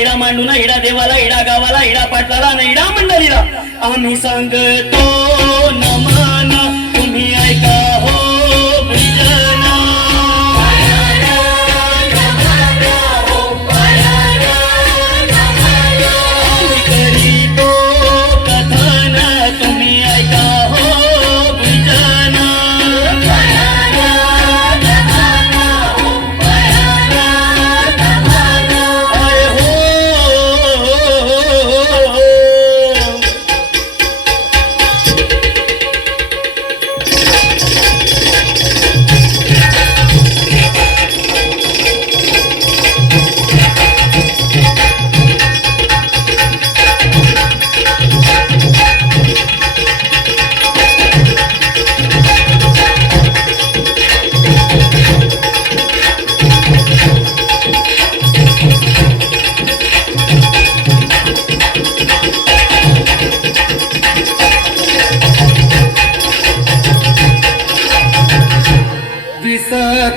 इडा मांडून इडा देवाला इडा गावाला इडा पाटलाला न इडा मंडळीला आम्ही सांगतो नमन तुम्ही ऐका हो भजना आम्ही करीतो कथन तुम्ही ऐका हो भजना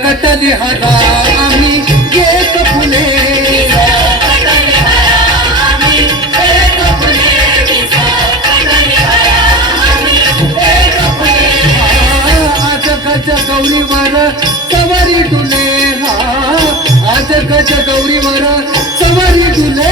कटली हरा आम्ही घेत फुले आज गज गौरीवर सवारी डुले आज गज गौरीवर सवारी डुले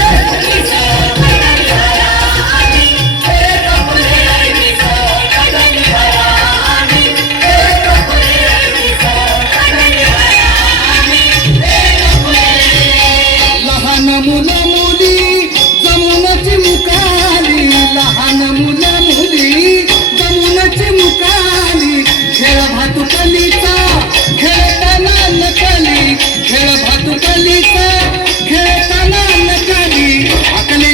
मुलं मुली जमुनाची मुकाली लहान मुलं मुली जमुनाची मुकाली खेळ भातुकलीचा खेळताना नकली खेळ भातुकलीचा खेळताना नकली आकले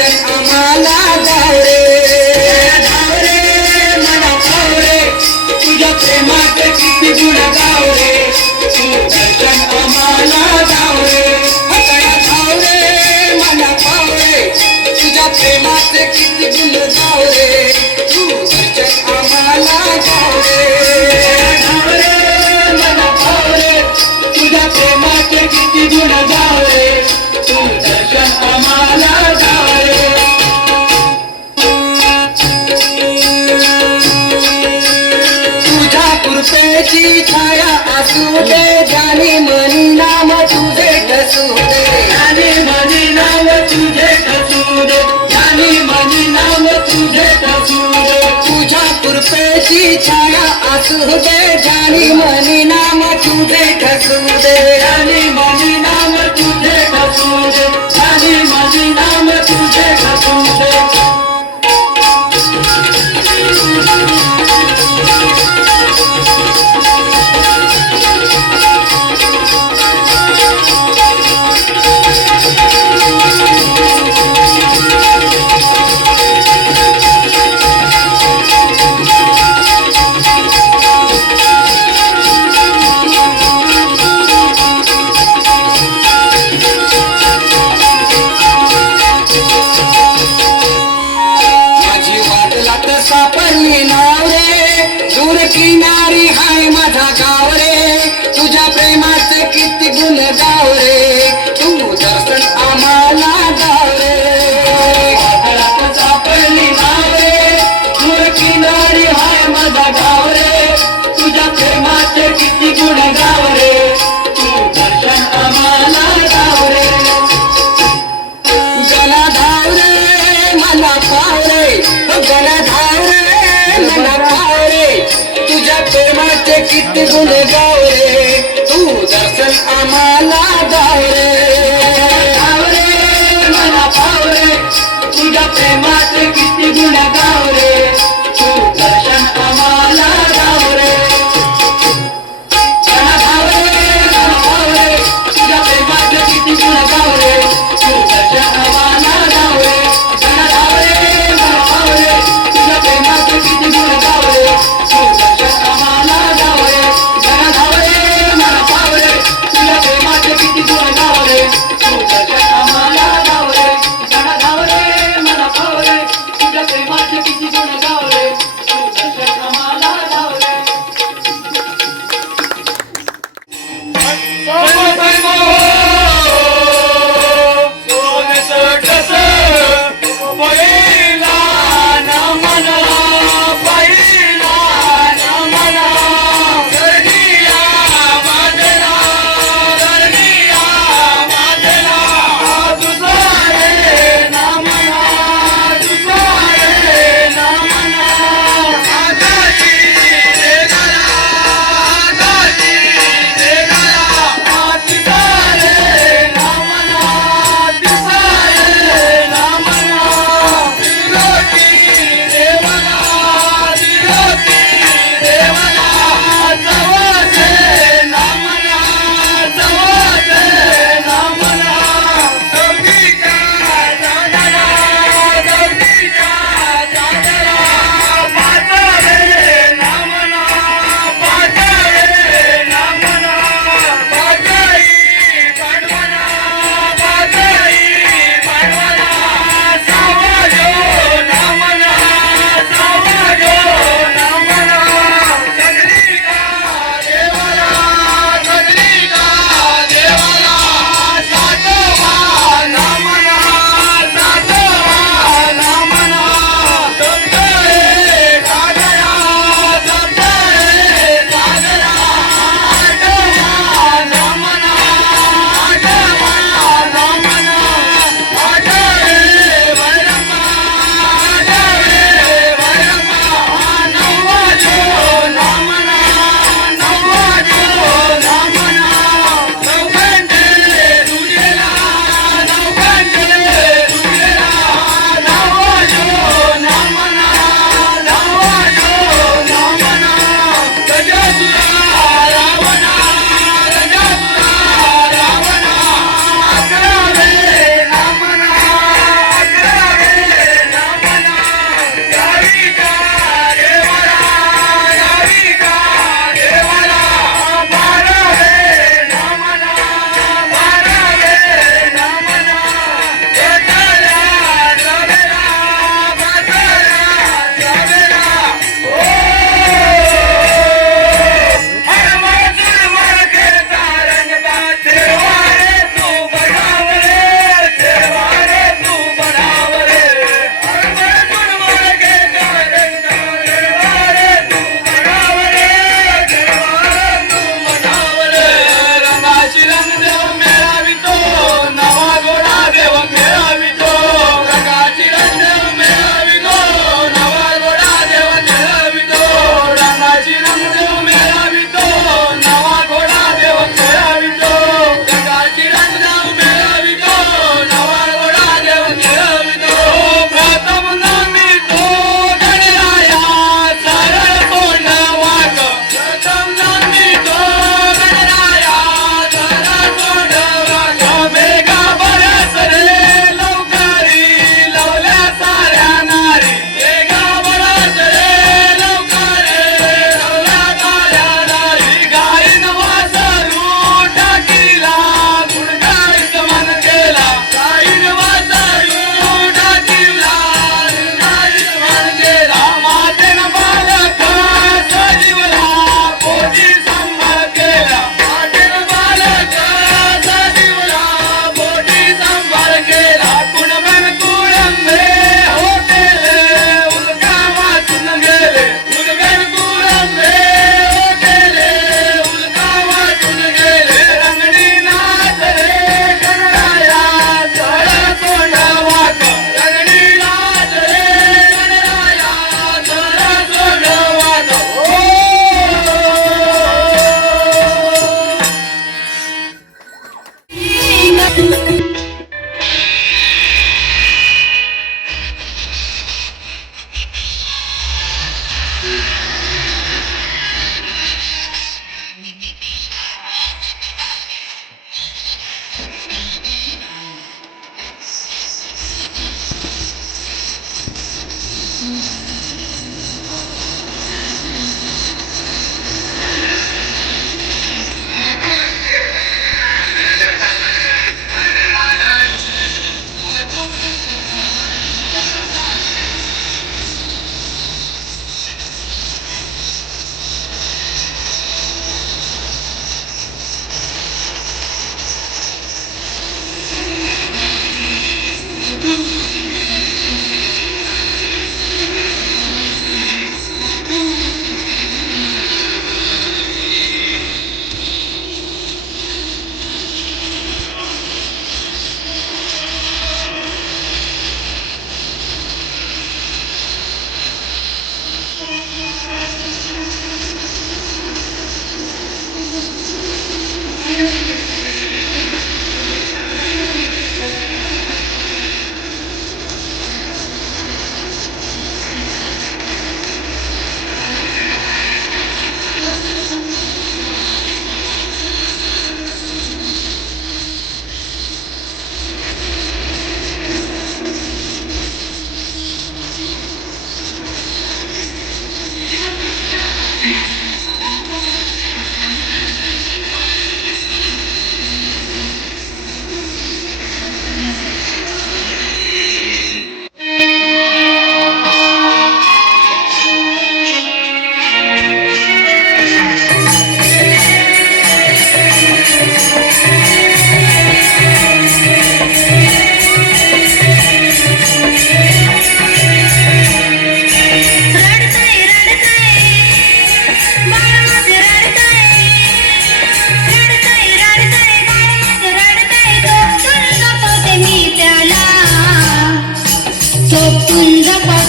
दर्शन आम्हाला गावरे मला पावरे तुझ्या प्रेमाचे किती गुण गावरे तू दर्शन आम्हाला गावरे दया धावरे मला पावरे तुझ्या प्रेमाचे किती गुण गावरे तू दर्शन आम्हाला गावरे मला पावरे तुझ्या प्रेमाचे किती गुण गावरे तू दर्शन आम्हाला गावरे तुझ्या कृपेची छाया असू दे जानी मनी नाम तुझे ठसू दे आणि माझे नाव तुझे ठसू दे आणि माझे नाव तुझे ठसू दे तुझ्या कृपेची छाया असू दे जानी मनी नाम तुझे ठसू दे आणि माझे नाव तुझे ठसू दे आणि माझे नाव तुझे ठसू दे माझी वाटलात सापडली नाव रे दूर किनारी हाय माझा गाव रे तुझ्या प्रेमाचे किती गुण गाव रे तू दर्शन आम्हाला गाव रे वादळात सापडली नाव रे दूर किनारी हाय माझा गाव रे तुझ्या प्रेमाचे किती गुण गाव रे तू दर्शन आम्हाला गाव रे गला धाव रे मला पाव रे गला धाव रे मला पाव रे तुझ्या प्रेमाचे किती गुण गाव रे तू दर्शन आम्हाला गाव रे मला पावरे तुझ्या प्रेमाचे किती गुण गावरे तू दर्शन आम्हाला गावरे मला पावरे तुझ्या प्रेमाचे किती गुण गावरे तू दर्शन आम्हाला गावरे मला पावरे तुझ्या प्रेमाचे किती गुण गावरे तू दर्शन आम्हाला गावरे मला पावरे तुझ्या प्रेमाचे किती गुण गावरे तू दर्शन आम्हाला गावरे मला पावरे तुझ्या प्रेमाचे किती गुण गावरे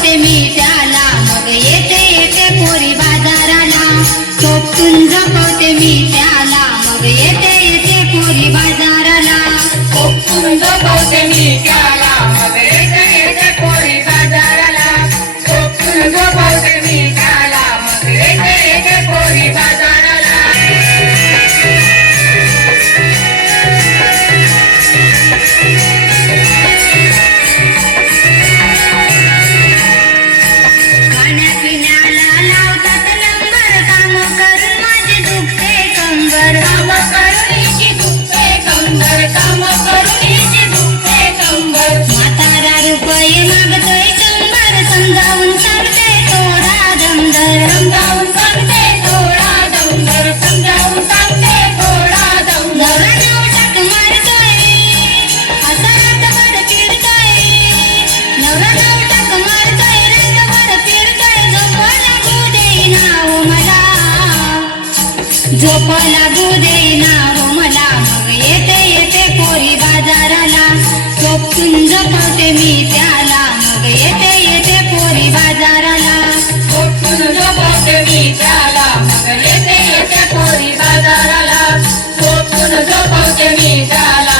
झोपवते मी त्याला मग येते येते पोरी बाजाराला झोपून झोपवते मी त्याला मग येते येते पोरी बाजाराला झोपून झोपवते मी त्याला मग येते येते पोरी बाजाराला झोपून झोपवते मी त्याला मग येते येते पोरी बाजाराला खाण्यापिण्याला लावतात नंबर काम करून माझे दुखते कंबर काम करून हिची दुखते कंबर काम करून हिची दुखते कंबर म्हातारा रुपये मागतोय 100 समजावून सांगते थोडा दमदर समजावून सांगते थोडा दमदर समजावून सांगते थोडा दमदर नवरा नवटाक मारतोय असा रातभर फिरतोय नवरा नवटाक मारतोय रातभर फिरतोय झोप लागू देईना हो मला मग येते येते पोरी बाजाराला झोपून झोपवते मी त्याला मग येते येते पोरी बाजाराला झोपून झोपवते मी त्याला मग येते येते पोरी बाजाराला झोपून झोपवते मी त्याला